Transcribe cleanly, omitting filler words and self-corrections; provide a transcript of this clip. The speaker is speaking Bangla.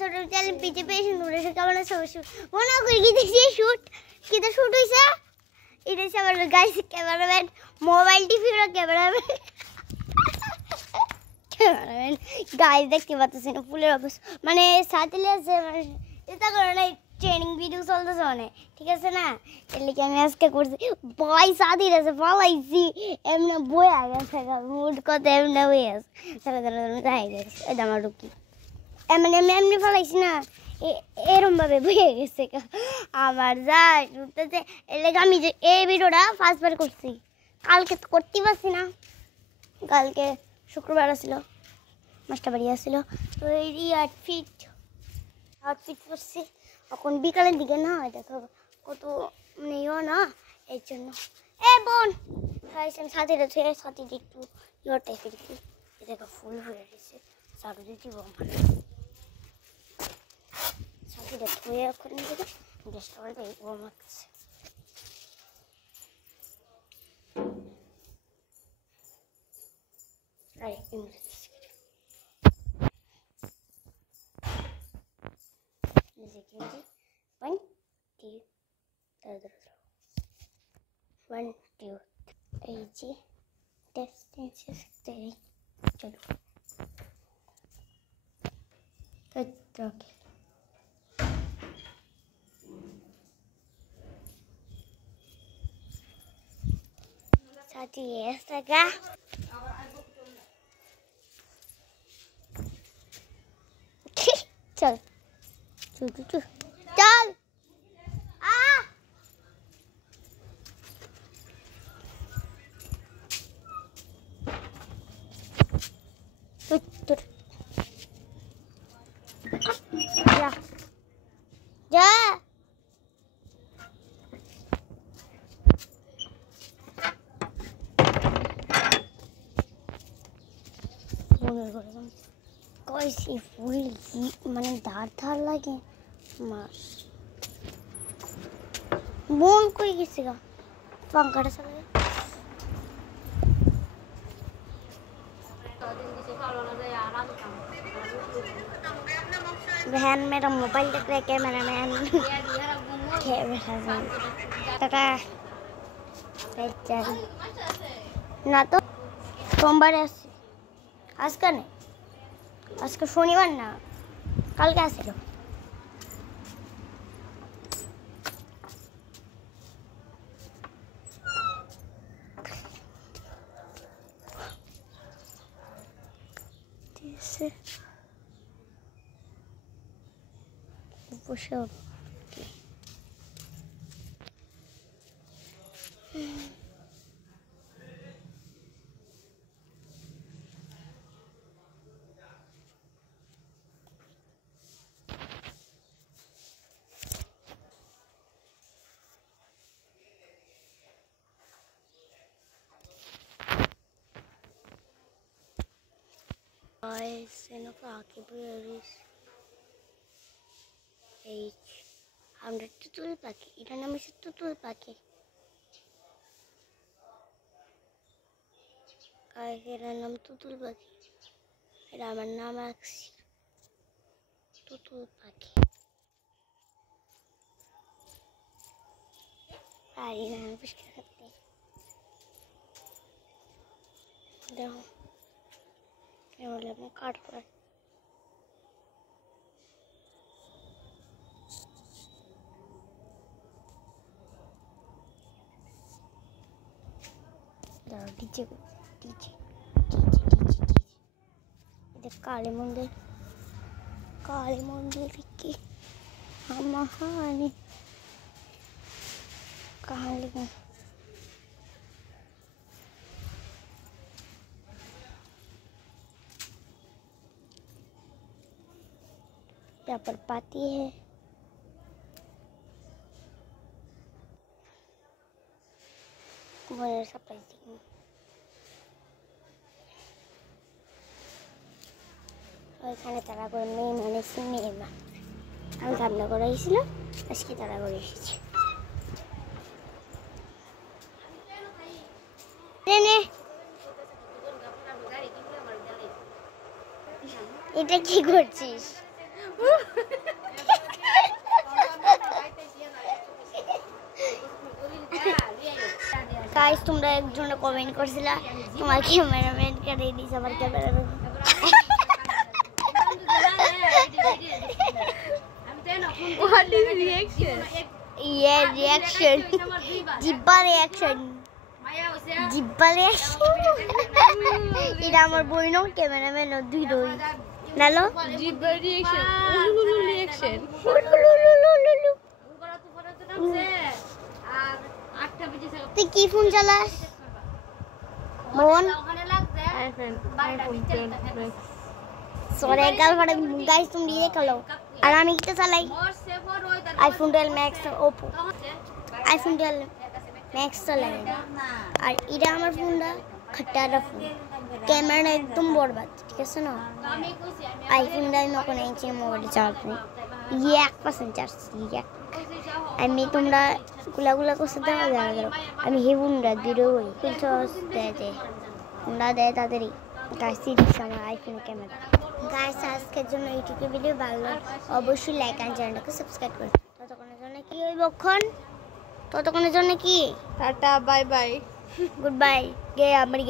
ছোট চ্যালেঞ্জ পিছে পেয়েছি দূরে সে কেমন আছে মনে করি কি দেখছি শুট কিটা শুট হইছে এটা হচ্ছে আমার গাইস ক্যামেরাম্যান মোবাইল টিভির ক্যামেরাম্যান গাইস দেখতে পাচ্ছেন ফুলের অবস্থা মানে সাথে আছে মানে এটা করে না ট্রেনিং ভিডিও চলতেছে মানে ঠিক আছে না এর লিগে আমি আজকে করছি বয় সাথী আছে পালাইছি এমনি বই গেছে মুড কত এমনি হয়ে আছে তাহলে যাই গেছে এই আমার রুকি এমনি পালাইছি না এরম ভাবে বয়ে গেছে আমার যাই উঠতেছে এর লিগে আমি যে এই ভিডিওটা ফার্স্টবার করছি কালকে তো করতে পারছি না কালকে শুক্রবার ছিল মাস্টার বাড়ি আসছিল তো এই আউটফিট করছি এখন বিকালের দিকে না দেখো কত নেইও না এর জন্য বোন সাথীরা ছুঁয়ে সাথী একটু ইয়ে টাইপের একটু দেখো ফুল হয়ে গেছে চারু দিতে আমার সাথীরা ছুঁয়ে এখন দেখো ড্রেসটা বলতে আমার কাছে One, two, one, two, three, distance is three. चलो तो साथी ये सगा चल चल चल आ जा जा कैसी फूल मैंने धार लगे मास बोन कोई किसी का पंखा चला बहन मेरा मोबाइल देख रहा है कैमरा मैन ना तो सोमवार आज का नहीं आज का शनिवार ना कल के आसिल বসে Seno pakai beris, আমরা তুতুল পাখি এটা নাম হচ্ছে তুতুল পাখি এর নাম তুতুল পাখি এটা আমার নাম রাখছি তুতুল পাখি পারি না পরিষ্কার করতে দেখো কেমন আমি কাটবো डीजे डीजे इधर काली मंदिर की महानी कहाँ लिखूं यहाँ पर पाती है Boleh surprising. ওইখানে তারা করে মেয়ে মানে মেয়ে মা আমি রান্না করে এসেছিল আজকে তারা করে এসেছি এটা কি করছিস গাইস তোমরা একজনে কমেন্ট করছিলা তোমার ক্যামেরাম্যান কে দিয়ে দিছ আমার cameraman What is reaction? Yeah, reaction. Jibba reaction. Jibba reaction. এটা আমার বইনো ক্যামেরাম্যান ও দুই দুই নালো Jibba reaction. Ululu reaction. তুই কি ফোন চালাস বোন iPhone 12 Max. সরে গার্লফ্রেন্ড গাইস তুমি দিয়ে খেলো আর আমি কি চালাই iPhone 12 max Oppo iPhone 12 max চালাই আর এটা আমার ফোনটা খট্টাটা ফোন ক্যামেরা একদম বরবাদ ঠিক আছে না আইফোনটা আমি ওখানে এনেছি মোবাইলে চার্জ নেই 1% চার্জ আমি তোমরা গুলা করতে দেওয়া যাবে আমি হে ফোনটা ভিডিও করি তোমরা দেয় তাদেরই গাইস দিচ্ছি আমার আইফোন ক্যামেরা গাইস আজকের জন্য ইউটিউবে ভিডিও ভালো অবশ্যই লাইক আর চ্যানেলটাকে সাবস্ক্রাইব করুন ততক্ষণের জন্য কি হইব ততক্ষণের জন্য কি tata bye bye good bye গে আমার